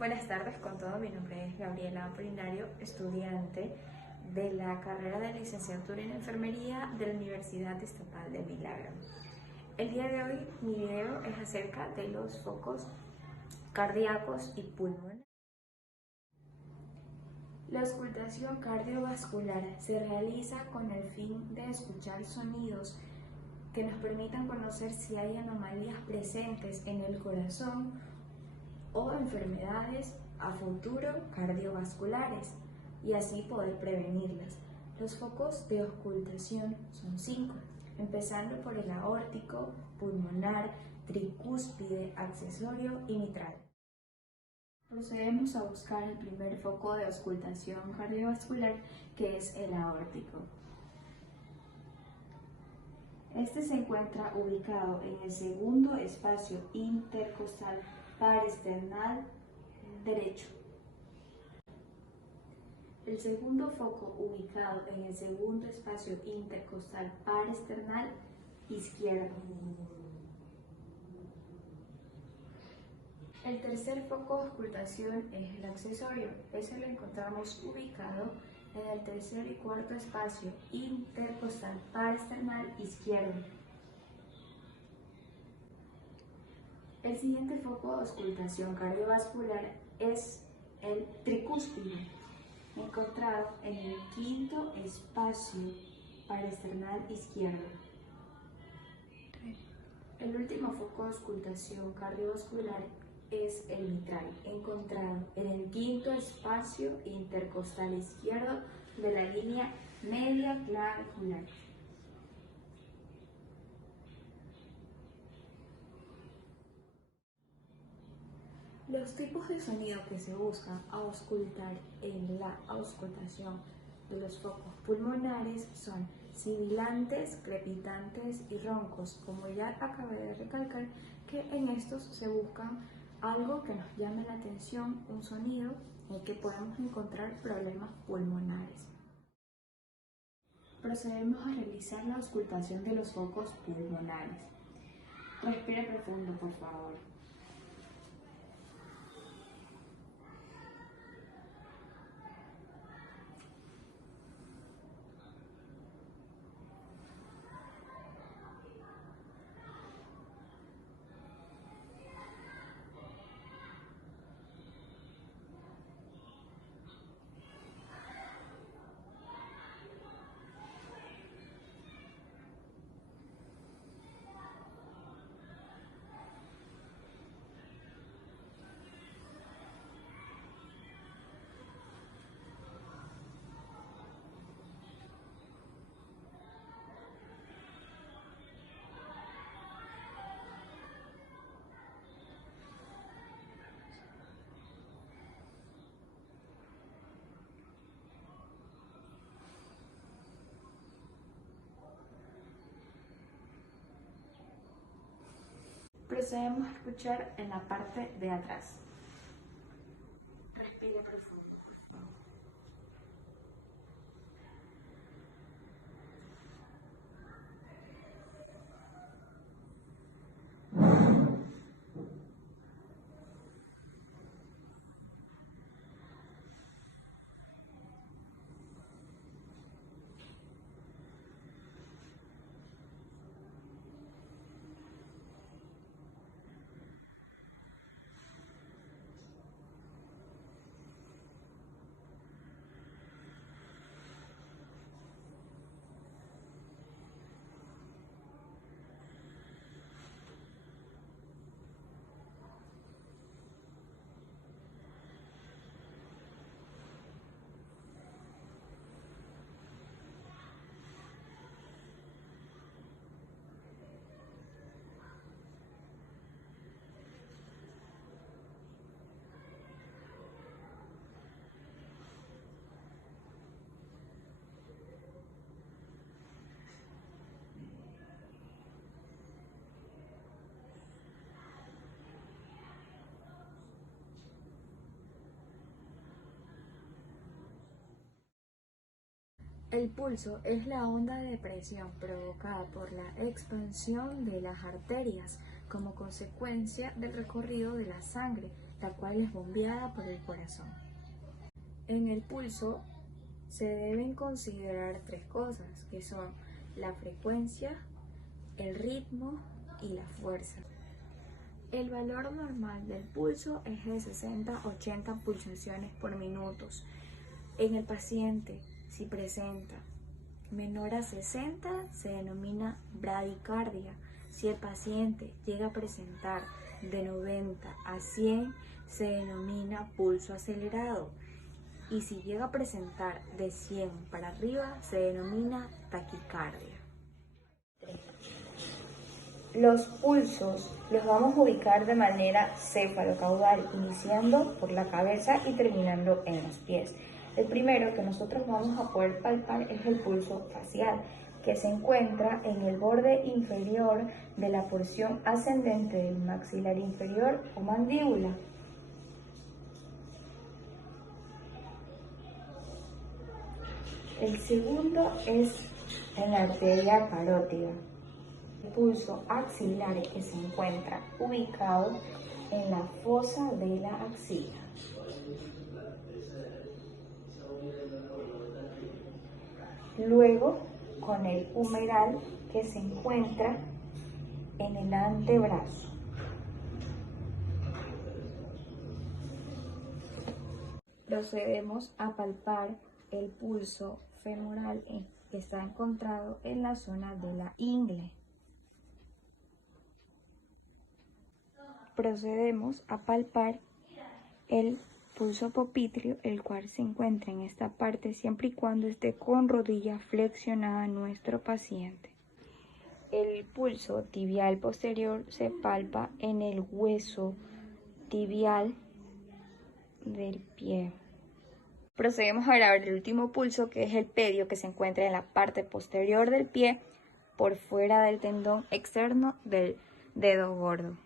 Buenas tardes con todo, mi nombre es Gabriela Apolinario, estudiante de la carrera de licenciatura en enfermería de la Universidad Estatal de Milagro. El día de hoy mi video es acerca de los focos cardíacos y pulmonares. La auscultación cardiovascular se realiza con el fin de escuchar sonidos que nos permitan conocer si hay anomalías presentes en el corazón o enfermedades a futuro cardiovasculares y así poder prevenirlas. Los focos de auscultación son 5, empezando por el aórtico, pulmonar, tricúspide, accesorio y mitral. Procedemos a buscar el primer foco de auscultación cardiovascular, que es el aórtico. Este se encuentra ubicado en el segundo espacio intercostal paresternal derecho. El segundo foco ubicado en el segundo espacio intercostal paresternal izquierdo. El tercer foco de auscultación es el accesorio. Ese lo encontramos ubicado en el tercer y cuarto espacio intercostal paresternal izquierdo. El siguiente foco de auscultación cardiovascular es el tricúspide, encontrado en el quinto espacio paresternal izquierdo. El último foco de auscultación cardiovascular es el mitral, encontrado en el quinto espacio intercostal izquierdo de la línea media clavicular. Los tipos de sonido que se buscan auscultar en la auscultación de los focos pulmonares son sibilantes, crepitantes y roncos. Como ya acabé de recalcar, que en estos se buscan algo que nos llame la atención, un sonido en el que podamos encontrar problemas pulmonares. Procedemos a realizar la auscultación de los focos pulmonares. Respire profundo, por favor. Procedemos a escuchar en la parte de atrás. Respire profundo, por favor. El pulso es la onda de presión provocada por la expansión de las arterias como consecuencia del recorrido de la sangre, la cual es bombeada por el corazón. En el pulso se deben considerar tres cosas, que son la frecuencia, el ritmo y la fuerza. El valor normal del pulso es de 60-80 pulsaciones por minuto. En el paciente, si presenta menor a 60, se denomina bradicardia. Si el paciente llega a presentar de 90 a 100, se denomina pulso acelerado. Y si llega a presentar de 100 para arriba, se denomina taquicardia. Los pulsos los vamos a ubicar de manera cefalocaudal, iniciando por la cabeza y terminando en los pies. El primero que nosotros vamos a poder palpar es el pulso facial, que se encuentra en el borde inferior de la porción ascendente del maxilar inferior o mandíbula. El segundo es en la arteria carótida. El pulso axilar, que se encuentra ubicado en la fosa de la axila. Luego, con el humeral, que se encuentra en el antebrazo. Procedemos a palpar el pulso femoral, que está encontrado en la zona de la ingle. Procedemos a palpar el pulso popitrio, el cual se encuentra en esta parte siempre y cuando esté con rodilla flexionada nuestro paciente. El pulso tibial posterior se palpa en el hueso tibial del pie. Procedemos a grabar el último pulso, que es el pedio, que se encuentra en la parte posterior del pie, por fuera del tendón externo del dedo gordo.